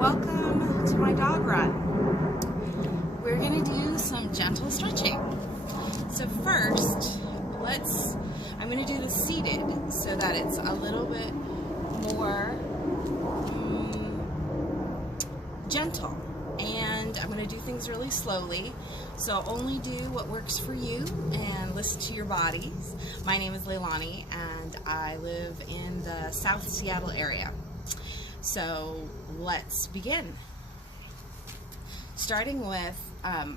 welcome to my dog run. We're going to do some gentle stretching. So first, I'm going to do the seated so that it's a little bit more gentle. And I'm going to do things really slowly. So only do what works for you and listen to your bodies. My name is Leilani and I live in the South Seattle area. So let's begin. Starting with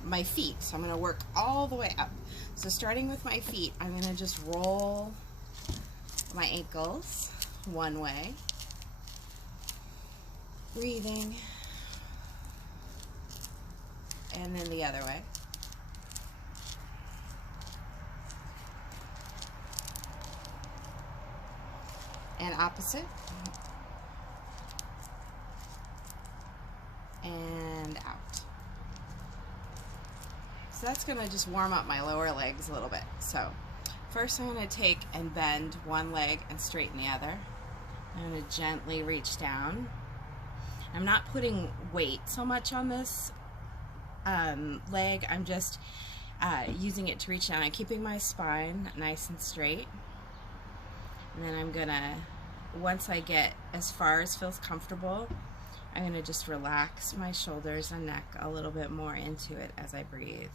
my feet. So I'm going to work all the way up. So starting with my feet, I'm going to just roll my ankles one way. Breathing. And then the other way. And opposite. And out. So that's going to just warm up my lower legs a little bit. So first I'm going to take and bend one leg and straighten the other. I'm going to gently reach down. I'm not putting weight so much on this leg. I'm just using it to reach down and keeping my spine nice and straight. And then I'm going to, once I get as far as feels comfortable, I'm going to just relax my shoulders and neck a little bit more into it as I breathe.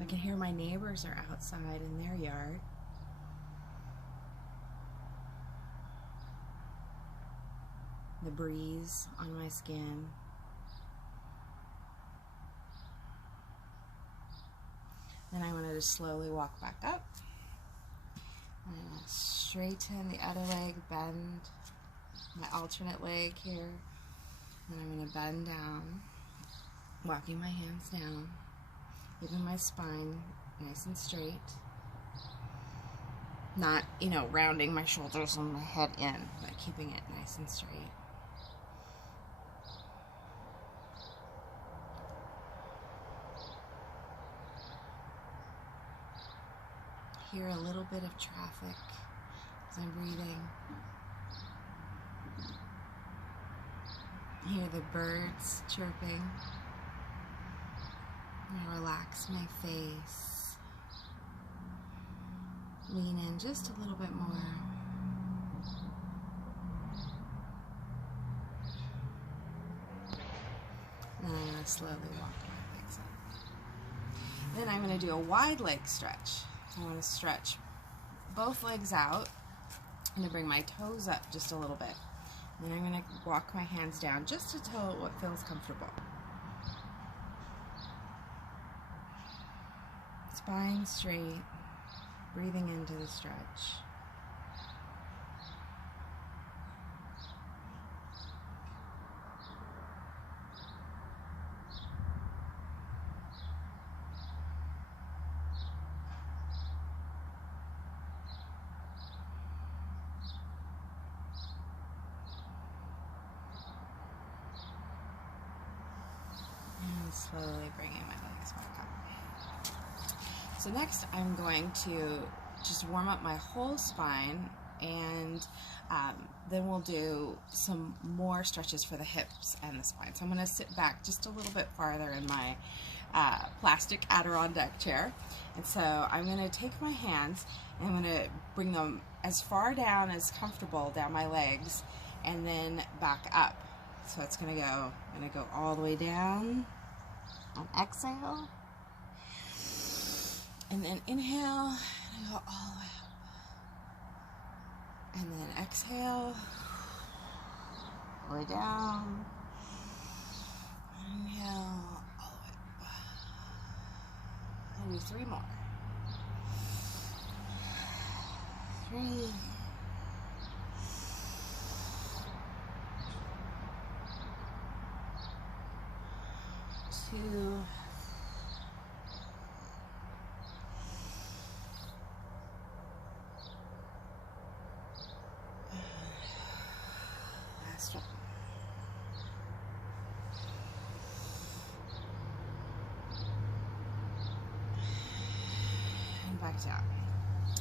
I can hear my neighbors are outside in their yard. The breeze on my skin. Then I'm going to just slowly walk back up. I'm going to straighten the other leg, bend my alternate leg here. And I'm going to bend down, walking my hands down, keeping my spine nice and straight. Not, rounding my shoulders and my head in, but keeping it nice and straight. Hear a little bit of traffic as I'm breathing. Hear the birds chirping. I'm going to relax my face. Lean in just a little bit more. Then I'm going to slowly walk my legs up. Then I'm going to do a wide leg stretch. I want to stretch both legs out. I'm going to bring my toes up just a little bit. Then I'm going to walk my hands down just until what feels comfortable. Spine straight, breathing into the stretch. Slowly bringing my legs back up. So next I'm going to just warm up my whole spine, and then we'll do some more stretches for the hips and the spine. So I'm going to sit back just a little bit farther in my plastic Adirondack chair. And so I'm going to take my hands and I'm going to bring them as far down as comfortable down my legs and then back up. So it's going to go, I'm going to go all the way down. On exhale, and then inhale, and go all the way up, and then exhale, all the way down, inhale, all the way up, and do 3 more, 3, 2, last one. back back down.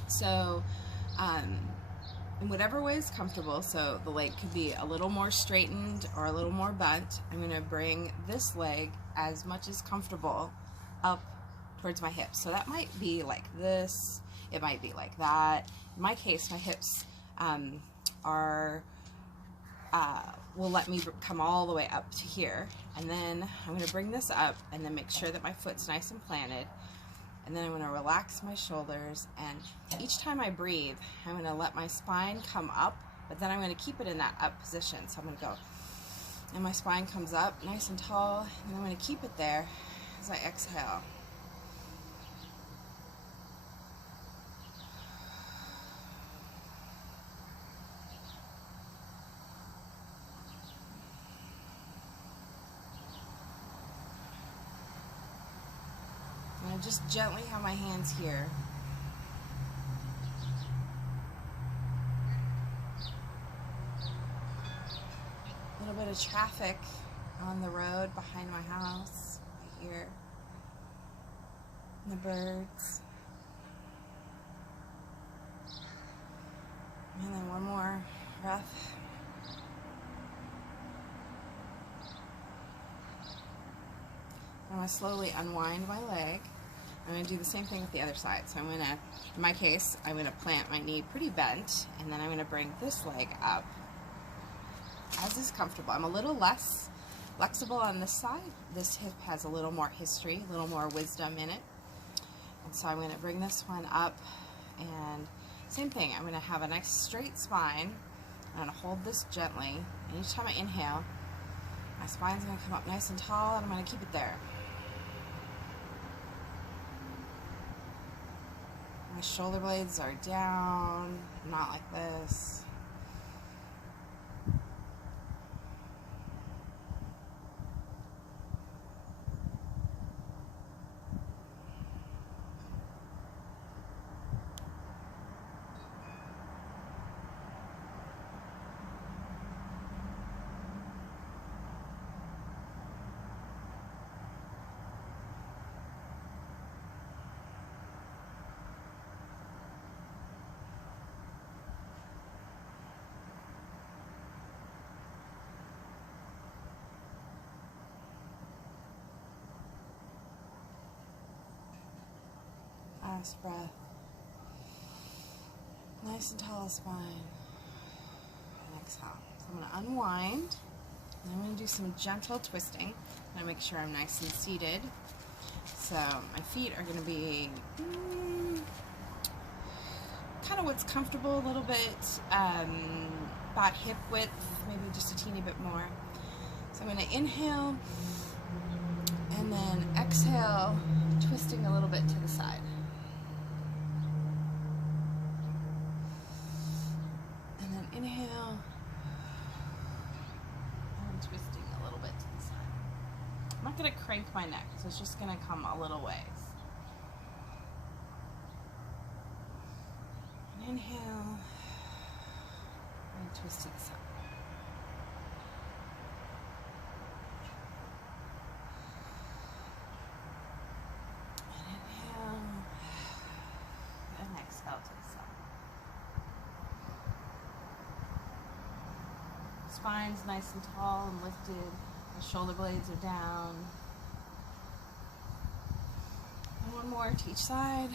So in whatever way is comfortable, so the leg could be a little more straightened or a little more bent, I'm going to bring this leg as much as comfortable up towards my hips. So that might be like this, it might be like that. In my case, my hips will let me come all the way up to here, and then I'm going to bring this up and then make sure that my foot's nice and planted. And then I'm going to relax my shoulders, and each time I breathe, I'm going to let my spine come up, but then I'm going to keep it in that up position. So I'm going to go, and my spine comes up nice and tall, and I'm going to keep it there as I exhale. And I just gently have my hands here. A little bit of traffic on the road behind my house. I hear the birds. And then one more breath. I'm going to slowly unwind my leg. I'm going to do the same thing with the other side. So I'm going to, in my case, I'm going to plant my knee pretty bent, and then I'm going to bring this leg up as is comfortable. I'm a little less flexible on this side. This hip has a little more history, a little more wisdom in it. And so I'm going to bring this one up, and same thing. I'm going to have a nice straight spine. I'm going to hold this gently, and each time I inhale, my spine's going to come up nice and tall, and I'm going to keep it there. My shoulder blades are down, not like this. Last breath. Nice and tall spine. And exhale. So I'm going to unwind. And I'm going to do some gentle twisting. I'm going to make sure I'm nice and seated. So my feet are going to be kind of what's comfortable, a little bit about hip width, maybe just a teeny bit more. So I'm going to inhale and then exhale, twisting a little bit to the side. Inhale, and twisting a little bit to the side. I'm not going to crank my neck, so it's just going to come a little ways. And inhale, and twist to the side. And inhale, and exhale to the side. Spine's nice and tall and lifted. The shoulder blades are down. And one more to each side.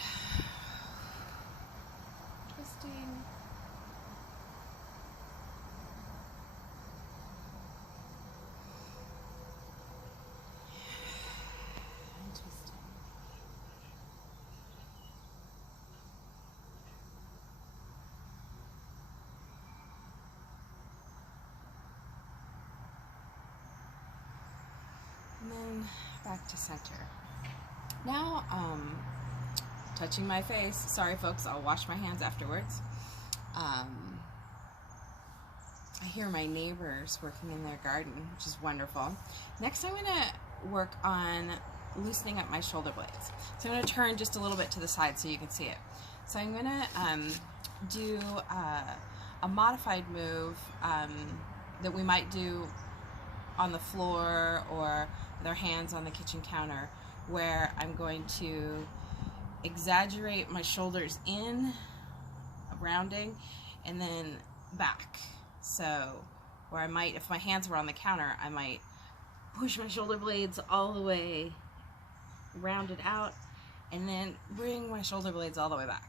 Twisting. And twisting. And then back to center. Now, touching my face. Sorry folks, I'll wash my hands afterwards. I hear my neighbors working in their garden, which is wonderful. Next I'm going to work on loosening up my shoulder blades. So I'm going to turn just a little bit to the side so you can see it. So I'm going to do a modified move that we might do on the floor or with our hands on the kitchen counter, where I'm going to exaggerate my shoulders in, rounding, and then back. So where I might, if my hands were on the counter, I might push my shoulder blades all the way rounded out and then bring my shoulder blades all the way back.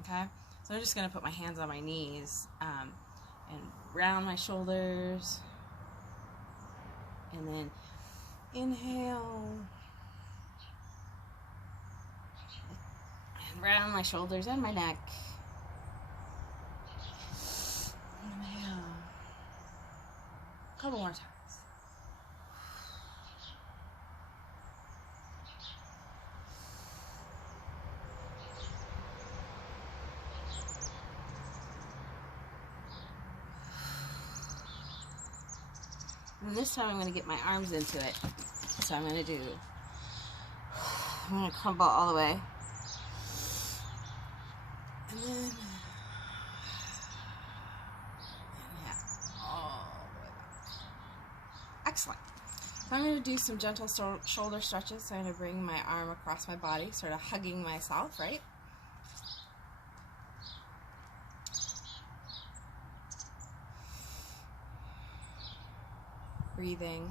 Okay? So I'm just going to put my hands on my knees and round my shoulders, and then inhale and round my shoulders and my neck. Inhale. A couple more times. And this time I'm going to get my arms into it. So I'm going to crumble all the way. And then, yeah, all the way back. Excellent. So I'm going to do some gentle shoulder stretches. So I'm going to bring my arm across my body, sort of hugging myself, right? Breathing.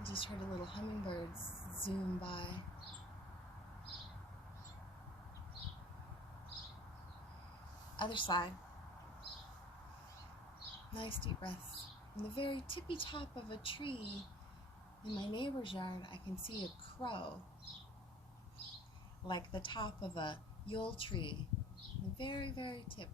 I just heard a little hummingbird zoom by. Other side. Nice deep breaths. On the very tippy top of a tree in my neighbor's yard, I can see a crow, like the top of a yule tree, the very, very tip.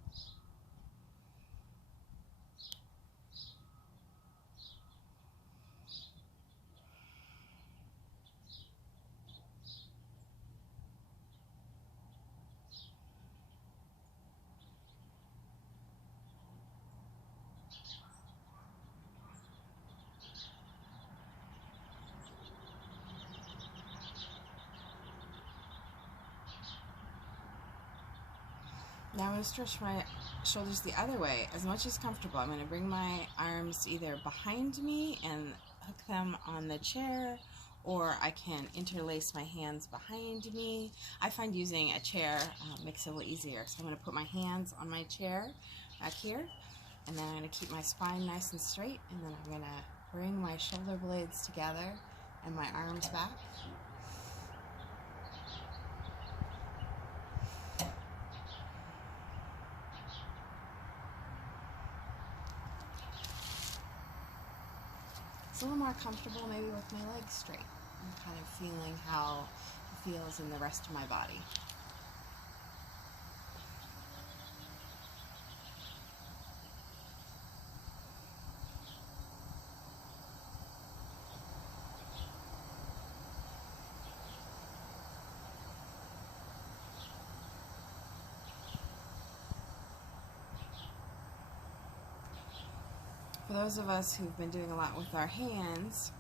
Now I'm going to stretch my shoulders the other way, as much as comfortable. I'm going to bring my arms either behind me and hook them on the chair, or I can interlace my hands behind me. I find using a chair makes it a little easier. So I'm going to put my hands on my chair back here, and then I'm going to keep my spine nice and straight, and then I'm going to bring my shoulder blades together and my arms back. A little more comfortable maybe with my legs straight. I'm kind of feeling how it feels in the rest of my body. For those of us who've been doing a lot with our hands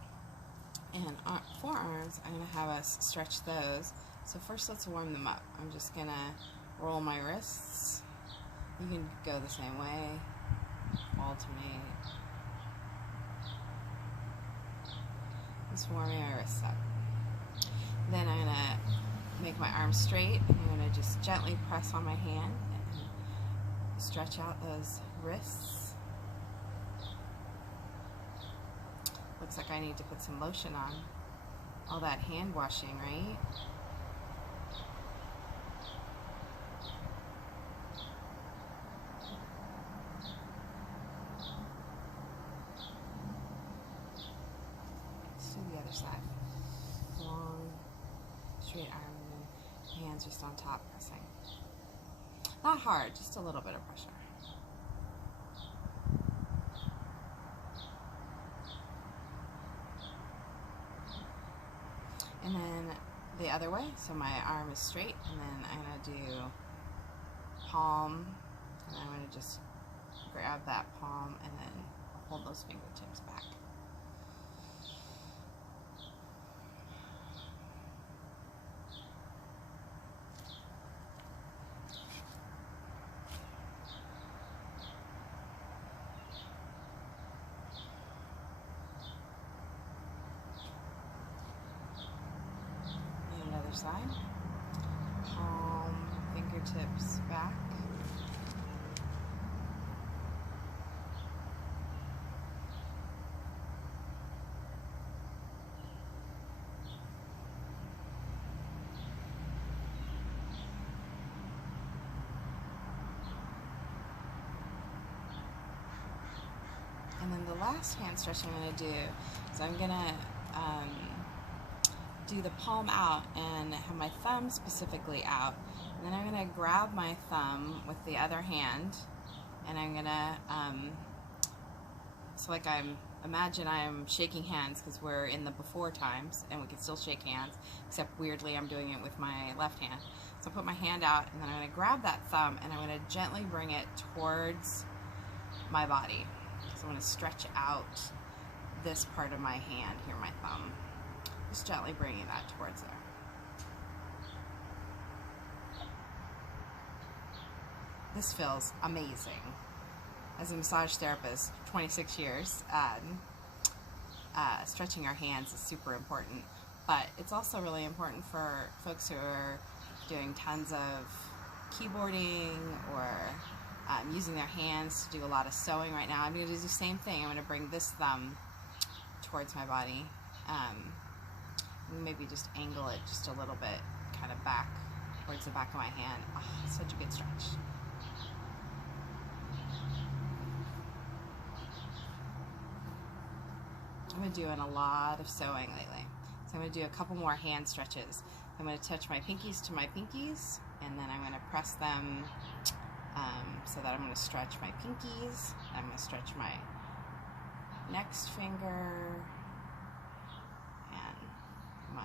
and forearms, I'm going to have us stretch those. So first let's warm them up. I'm just going to roll my wrists. You can go the same way, alternate. Just warming my wrists up. Then I'm going to make my arms straight. I'm going to just gently press on my hand and stretch out those wrists. Looks like I need to put some lotion on. All that hand washing, right? Let's do the other side. Long, straight arm, and then hands just on top pressing. Not hard, just a little bit of pressure. And then the other way, so my arm is straight, and then I'm going to do palm, and I'm going to just grab that palm and then hold those fingertips back. side. Palm, fingertips back. And then the last hand stretch I'm going to do is I'm going to do the palm out and have my thumb specifically out. And then I'm going to grab my thumb with the other hand, and I'm going to, so like imagine I'm shaking hands because we're in the before times and we can still shake hands, except weirdly I'm doing it with my left hand. So I put my hand out and then I'm going to grab that thumb and I'm going to gently bring it towards my body. So I'm going to stretch out this part of my hand here, my thumb. Just gently bringing that towards there. This feels amazing. As a massage therapist, 26 years, stretching our hands is super important. But it's also really important for folks who are doing tons of keyboarding or using their hands to do a lot of sewing right now. I'm going to do the same thing. I'm going to bring this thumb towards my body. Maybe just angle it just a little bit, kind of back towards the back of my hand. Oh, such a good stretch. I've been doing a lot of sewing lately, so I'm going to do a couple more hand stretches. I'm going to touch my pinkies to my pinkies, and then I'm going to press them so that I'm going to stretch my pinkies. I'm going to stretch my next finger and my,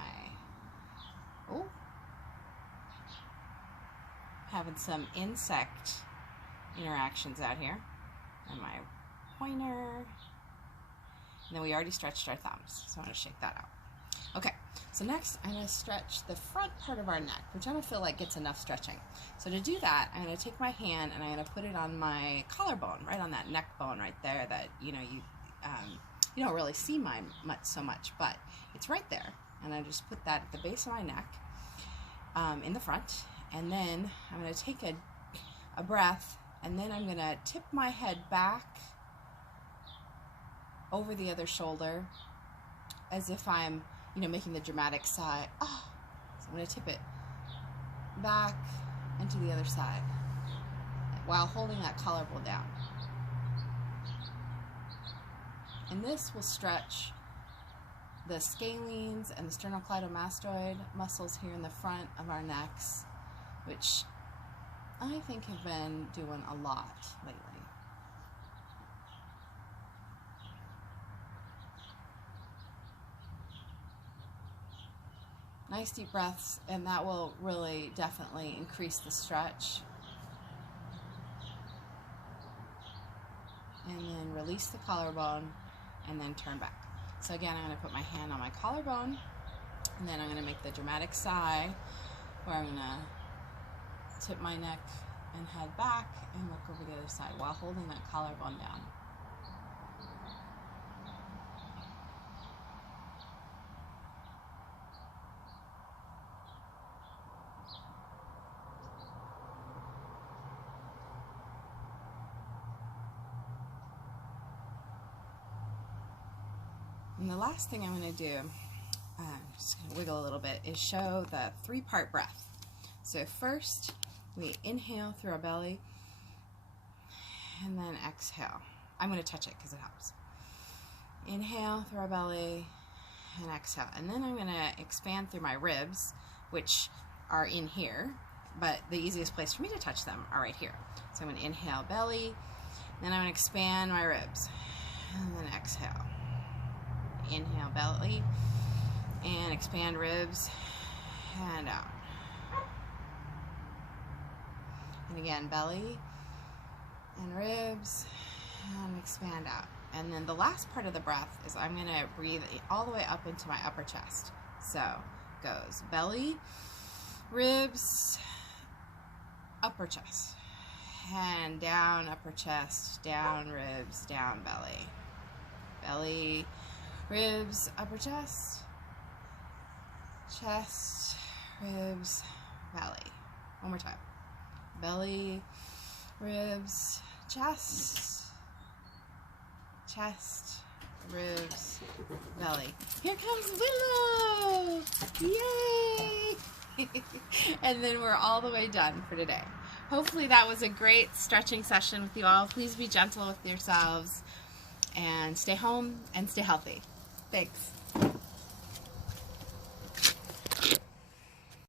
having some insect interactions out here, and my pointer. And then we already stretched our thumbs, so I'm going to shake that out. Okay, so next I'm going to stretch the front part of our neck, which I don't feel like gets enough stretching. So to do that, I'm going to take my hand and I'm going to put it on my collarbone, right on that neck bone right there that, you don't really see mine so much, but it's right there. And I just put that at the base of my neck in the front. And then I'm going to take a breath, and then I'm going to tip my head back over the other shoulder as if I'm, making the dramatic sigh. Oh. So I'm going to tip it back and to the other side while holding that collarbone down. And this will stretch the scalenes and the sternocleidomastoid muscles here in the front of our necks, which I think have been doing a lot lately. Nice deep breaths, and that will really definitely increase the stretch. And then release the collarbone and then turn back. So again, I'm going to put my hand on my collarbone, and then I'm going to make the dramatic sigh where I'm going to tip my neck and head back and look over the other side while holding that collarbone down. And the last thing I'm going to do, I'm just going to wiggle a little bit, is show the 3-part breath. So first, we inhale through our belly, and then exhale. I'm going to touch it because it helps. Inhale through our belly, and exhale. And then I'm going to expand through my ribs, which are in here, but the easiest place for me to touch them are right here. So I'm going to inhale belly, then I'm going to expand my ribs, and then exhale. Inhale belly and expand ribs and out. And again, belly and ribs and expand out. And then the last part of the breath is I'm going to breathe all the way up into my upper chest. So goes belly, ribs, upper chest, and down upper chest, down ribs, down belly. Belly, ribs, upper chest, chest, ribs, belly. One more time. Belly, ribs, chest, chest, ribs, belly. Here comes Willow! Yay! And then we're all the way done for today. Hopefully that was a great stretching session with you all. Please be gentle with yourselves and stay home and stay healthy. Thanks.